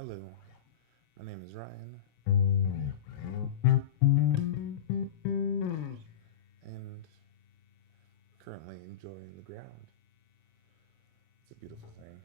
Hello, my name is Ryan, and currently enjoying the ground. It's a beautiful thing.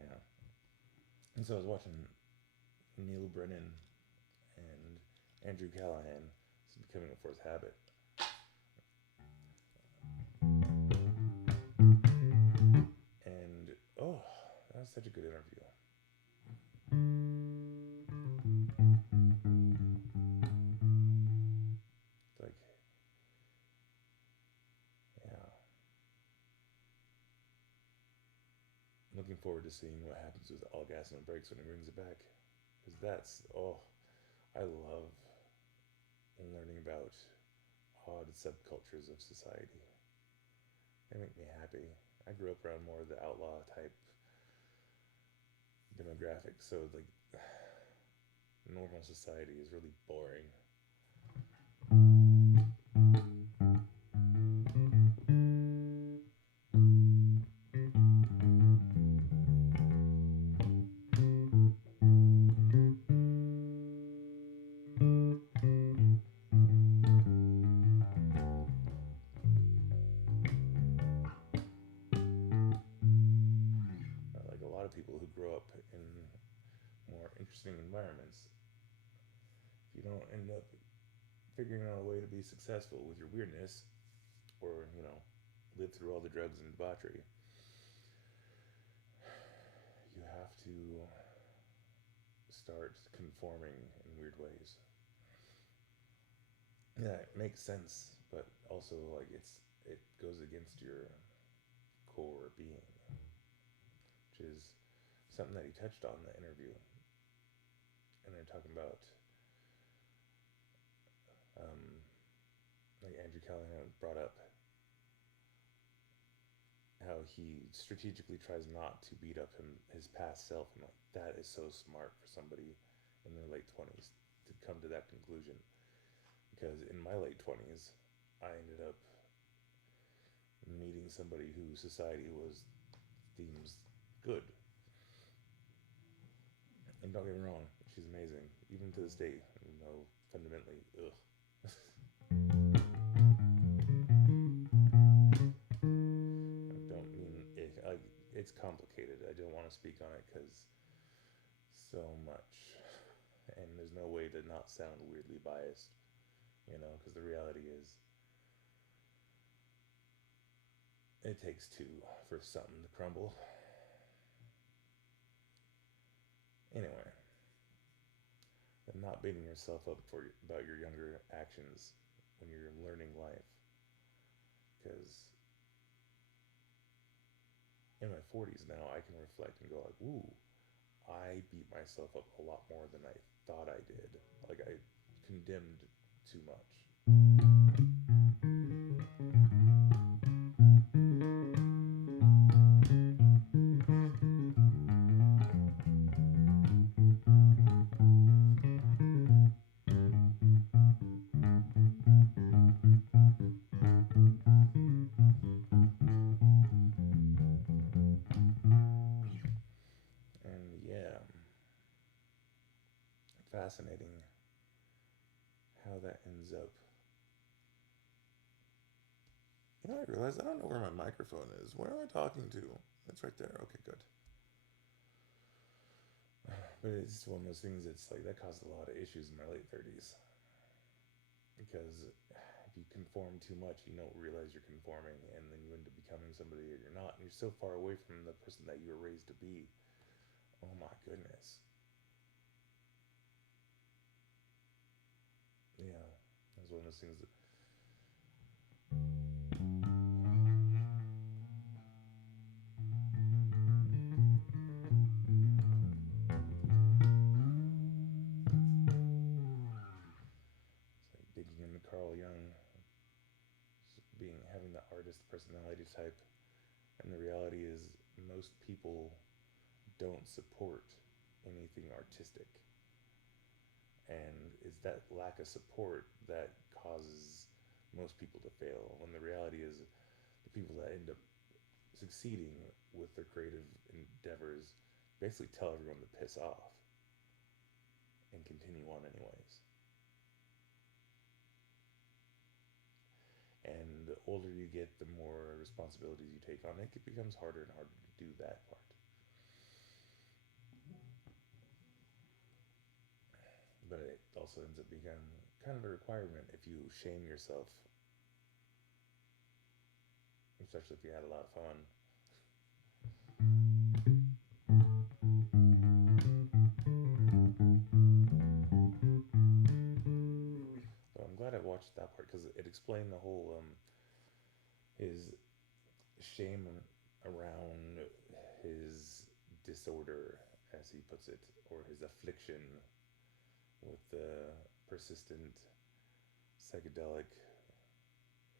Yeah. And so I was watching Neil Brennan and Andrew Callaghan. It's becoming a forced habit. And oh, that was such a good interview. It's like, yeah. Looking forward to seeing what happens with All Gas No Brakes when he brings it back. Because that's, I love learning about odd subcultures of society. They make me happy. I grew up around more of the outlaw type demographic, so like normal society is really boring. Like a lot of people who grow up in more interesting environments, if you don't end up figuring out a way to be successful with your weirdness, or live through all the drugs and debauchery, you have to start conforming in weird ways. Yeah, it makes sense, but also like it goes against your core being, which is something that he touched on in the interview. And they're talking about like Andrew Callaghan brought up how he strategically tries not to beat up his past self, and like that is so smart for somebody in their late 20s to come to that conclusion. Because in my late 20s, I ended up meeting somebody who society deems good. And don't get me wrong, she's amazing, even to this day, even though fundamentally, ugh. I don't mean it, like, it's complicated. I don't want to speak on it because so much, and there's no way to not sound weirdly biased, because the reality is it takes two for something to crumble. Anyway, and not beating yourself up about your younger actions when you're learning life, because in my 40s now I can reflect and go like, ooh, I beat myself up a lot more than I thought I did. Like I condemned too much. And yeah, fascinating how that ends up. I realized I don't know where my microphone is. Where am I talking to? It's right there. Okay, good. But it's one of those things that's like that caused a lot of issues in my late 30s. Because if you conform too much, you don't realize you're conforming, and then you end up becoming somebody that you're not, and you're so far away from the person that you were raised to be. Oh my goodness. Yeah, that's one of those things that thinking in the Carl Jung having the artist personality type, and the reality is most people don't support anything artistic, and it's that lack of support that causes most people to fail, when the reality is the people that end up succeeding with their creative endeavors basically tell everyone to piss off and continue on anyways. And the older you get, the more responsibilities you take on. It becomes harder and harder to do that part. But it also ends up becoming kind of a requirement if you shame yourself, especially if you had a lot of fun. So I'm glad I watched that part, because it explained the whole his shame around his disorder, as he puts it, or his affliction with the persistent psychedelic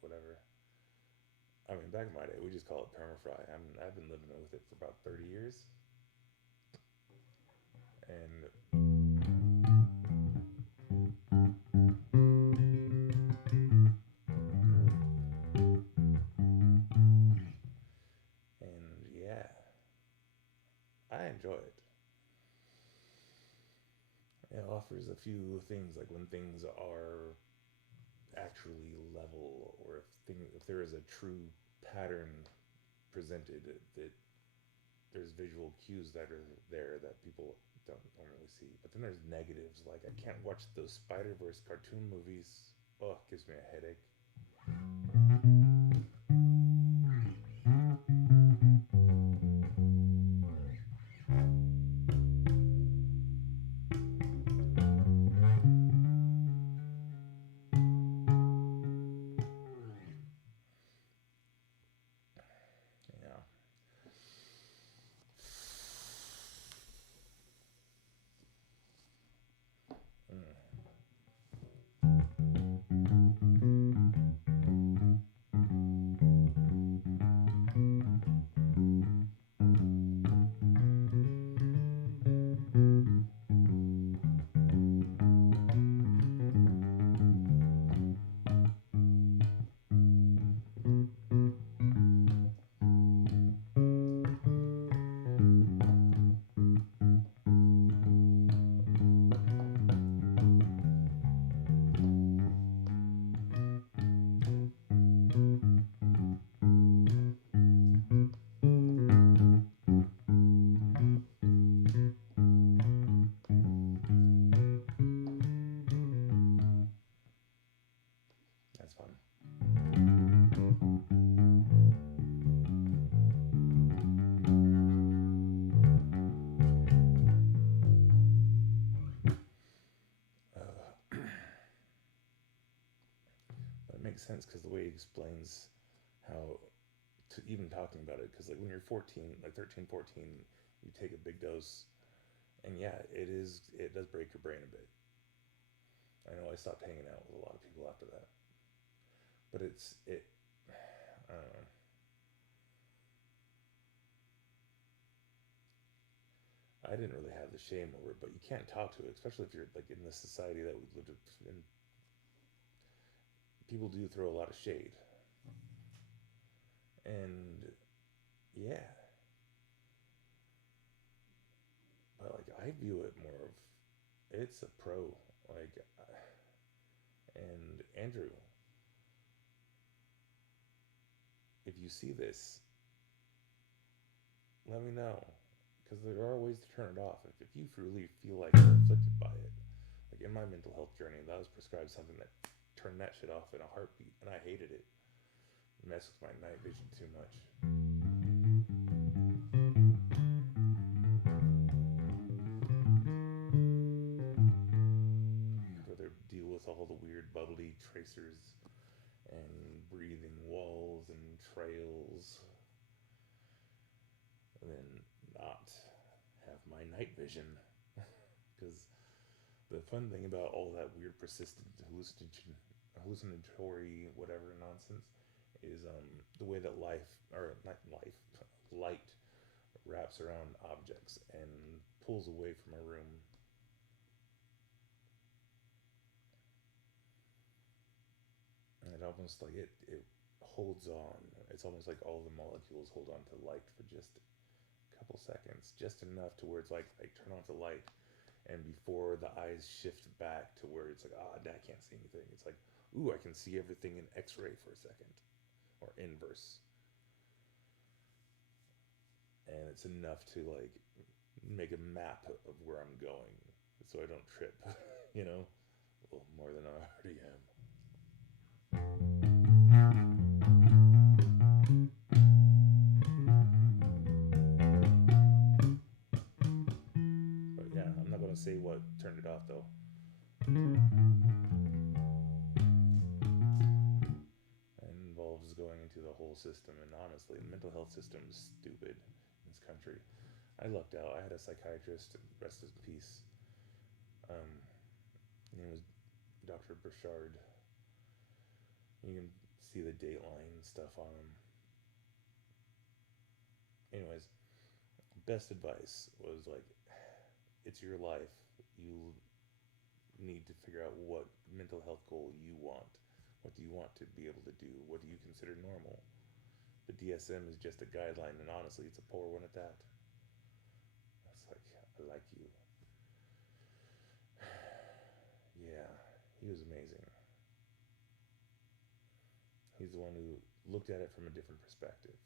whatever. I mean, back in my day, we just call it permafry. I've been living with it for about 30 years. And yeah, I enjoy it. It offers a few things, like when things are actually level, or if there is a true pattern presented, that there's visual cues that are there that people don't normally see. But then there's negatives, like I can't watch those Spider-Verse cartoon movies. Oh, it gives me a headache. That's fun. But it makes sense, because the way he explains how, to even talking about it, because like when you're 14, like 13, 14, you take a big dose, and yeah, it does break your brain a bit. I know I stopped hanging out with a lot of people after that, but I don't know. I didn't really have the shame over it, but you can't talk to it, especially if you're like in this society that we lived in. People do throw a lot of shade, and yeah, but like I view it more of, it's a pro, like, and Andrew, if you see this, let me know, because there are ways to turn it off. If you really feel like you're afflicted by it, like in my mental health journey, that was prescribed something that turned that shit off in a heartbeat, and I hated it. It messed with my night vision too much. Whether deal with all the weird bubbly tracers and breathing walls and trails, and then not have my night vision. Because the fun thing about all that weird persistent hallucinogen hallucinatory whatever nonsense is the way that light wraps around objects and pulls away from a room. And it almost like it holds on. It's almost like all the molecules hold on to light for just a couple seconds, just enough to where it's like I turn off the light, and before the eyes shift back to where it's like, I can't see anything. It's like, ooh, I can see everything in X-ray for a second, or inverse. And it's enough to like make a map of where I'm going, so I don't trip, you know, a little more than I already am. But yeah, I'm not gonna say what turned it off though. It involves going into the whole system, and honestly, the mental health system is stupid in this country. I lucked out. I had a psychiatrist, rest in peace. His name was Dr. Burchard. You can see the Dateline stuff on him. Anyways, best advice was like, it's your life. You need to figure out what mental health goal you want. What do you want to be able to do? What do you consider normal? The DSM is just a guideline, and honestly, it's a poor one at that. It's like, I like you. Yeah, he was amazing. He's the one who looked at it from a different perspective.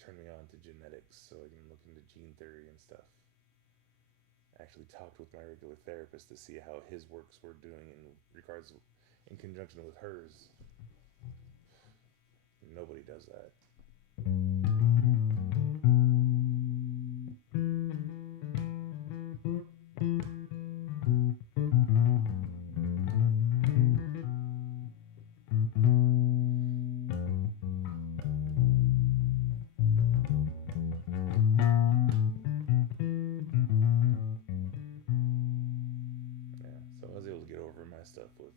Turned me on to genetics so I can look into gene theory and stuff. I actually talked with my regular therapist to see how his works were doing in conjunction with hers. Nobody does that. Stuff with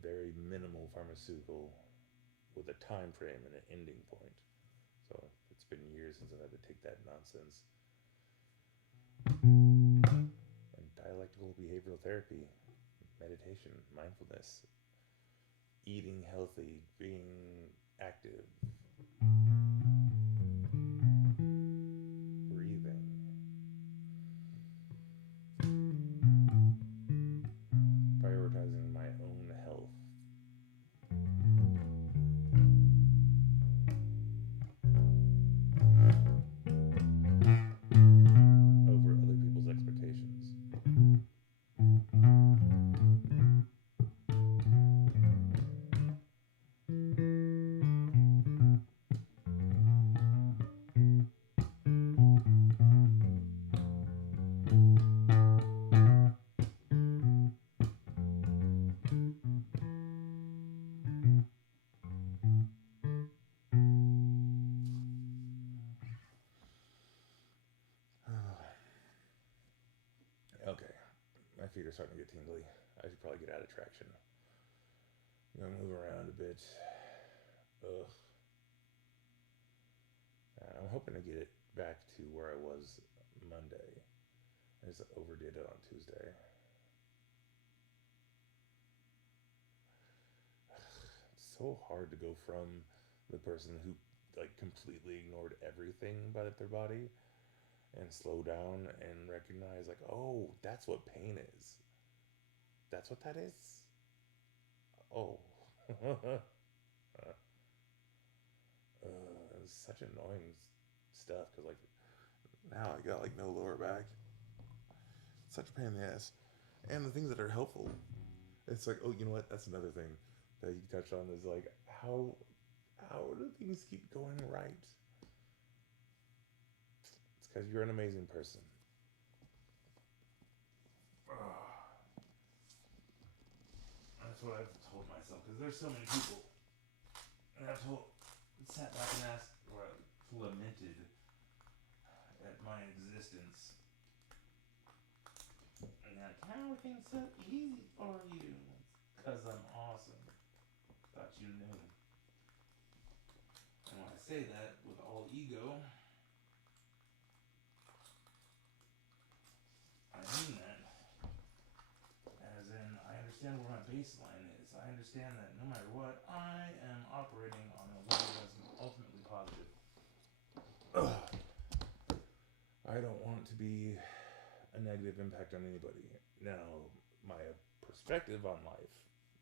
very minimal pharmaceutical with a time frame and an ending point. So it's been years since I've had to take that nonsense. And dialectical behavioral therapy, meditation, mindfulness, eating healthy, being active, breathing. Prioritizing my own health. Over other people's expectations. Okay, my feet are starting to get tingly. I should probably get out of traction. I'm gonna move around a bit. Ugh. I'm hoping to get it back to where I was Monday. I just overdid it on Tuesday. It's so hard to go from the person who like completely ignored everything about their body and slow down and recognize like, oh, that's what pain is. That's what that is? Oh. It's such annoying stuff because like now I got like no lower back. It's such a pain in the ass. And the things that are helpful, it's like, oh, you know what? That's another thing that you touched on is like how do things keep going right? It's because you're an amazing person. That's what I've told myself because there's so many people, and I've sat back and asked or lamented at my existence and like, how are things so easy for you? Because I'm awesome. Thought you knew. And when I say that with all ego, I mean that. As in, I understand where my baseline is. I understand that no matter what, I am operating on a level that's ultimately positive. I don't want to be a negative impact on anybody. Now, my perspective on life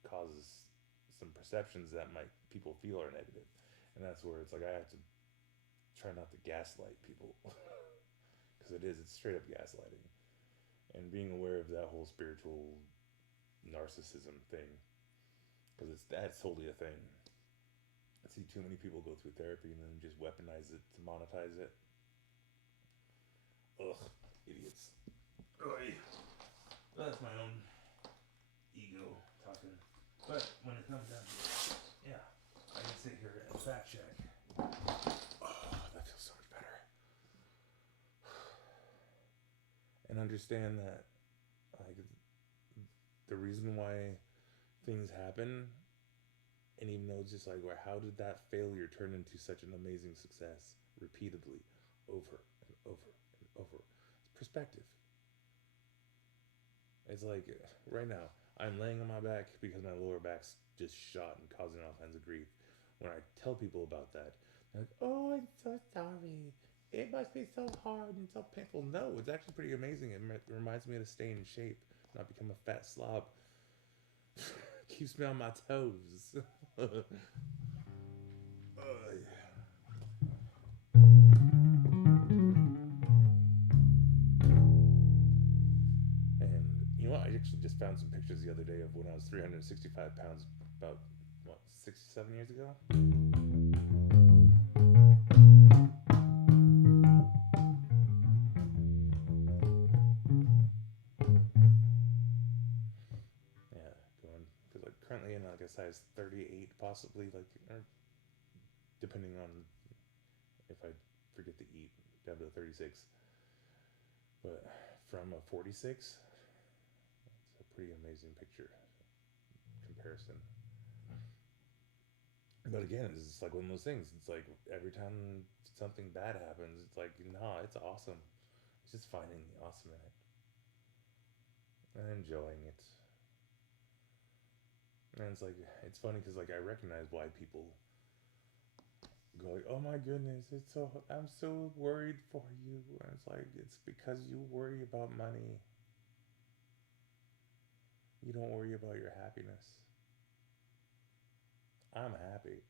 causes some perceptions that people feel are negative. And that's where it's like I have to try not to gaslight people. Because it's straight up gaslighting. And being aware of that whole spiritual narcissism thing. Because that's totally a thing. I see too many people go through therapy and then just weaponize it to monetize it. Ugh, idiots. Oy. That's my own ego talking. But when it comes down to it, yeah, I can sit here and fact check. Oh, that feels so much better. And understand that, like, the reason why things happen, and even though it's just like, well, how did that failure turn into such an amazing success repeatedly, over and over and over? It's perspective. It's like, right now, I'm laying on my back because my lower back's just shot and causing all kinds of grief. When I tell people about that, they're like, oh, I'm so sorry. It must be so hard and so painful. No, it's actually pretty amazing. It reminds me to stay in shape, not become a fat slob. Keeps me on my toes. And you know what? I actually just found some pictures the other day of when I was 365 pounds, about, 6-7 years ago? Yeah, because like currently in like a size 38 possibly, like, or depending on if I forget to eat, down to a 36. But from a 46, it's a pretty amazing picture comparison. But again, it's just like one of those things. It's like every time something bad happens, it's like, nah, it's awesome. It's just finding the awesome in it and enjoying it. And it's like, it's funny because like I recognize why people go like, oh my goodness, I'm so worried for you. And it's like, it's because you worry about money. You don't worry about your happiness. I'm happy.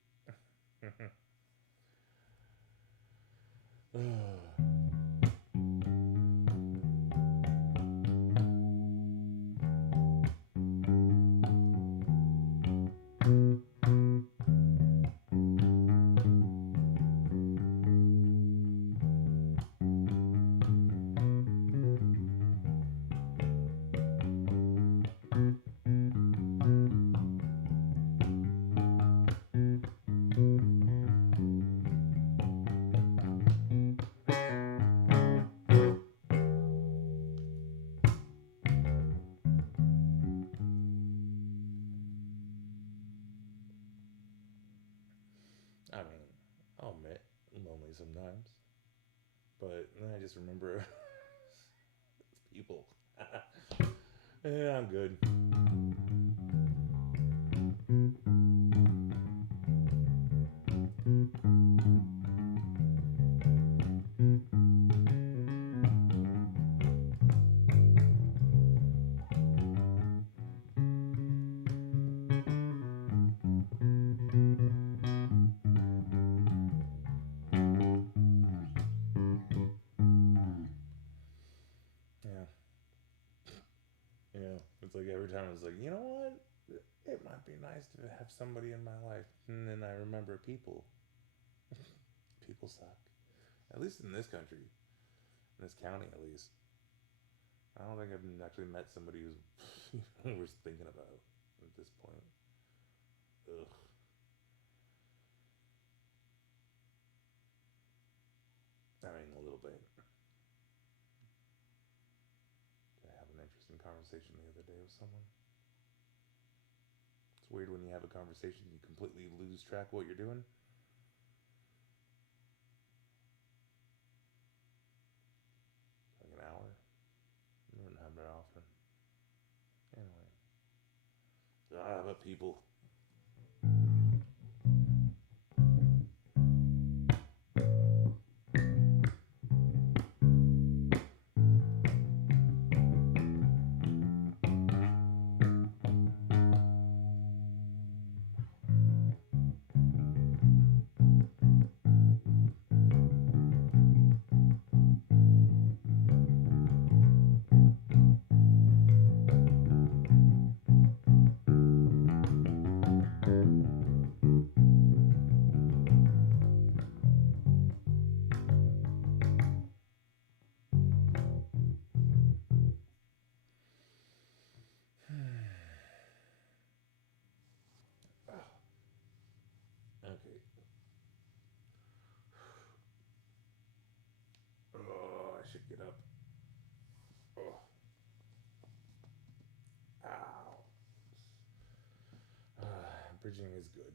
I mean, I'll admit, I'm lonely sometimes. But then I just remember people. Yeah, I'm good. Yeah. Yeah. It's like every time it's like, you know what? It might be nice to have somebody in my life. And then I remember people. People suck. At least in this country. In this county, at least. I don't think I've actually met somebody who's worth thinking about at this point. Ugh. I mean, a little bit. I have an interesting a conversation the other day with someone. It's weird when you have a conversation, you completely lose track of what you're doing. Like an hour. It doesn't happen very often. Anyway. But people. Okay. Oh, I should get up. Oh. Ow. Bridging is good.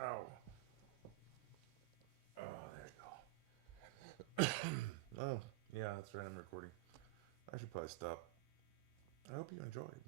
Ow. Oh, there you go. Oh, yeah, that's right, I'm recording. I should probably stop. I hope you enjoyed.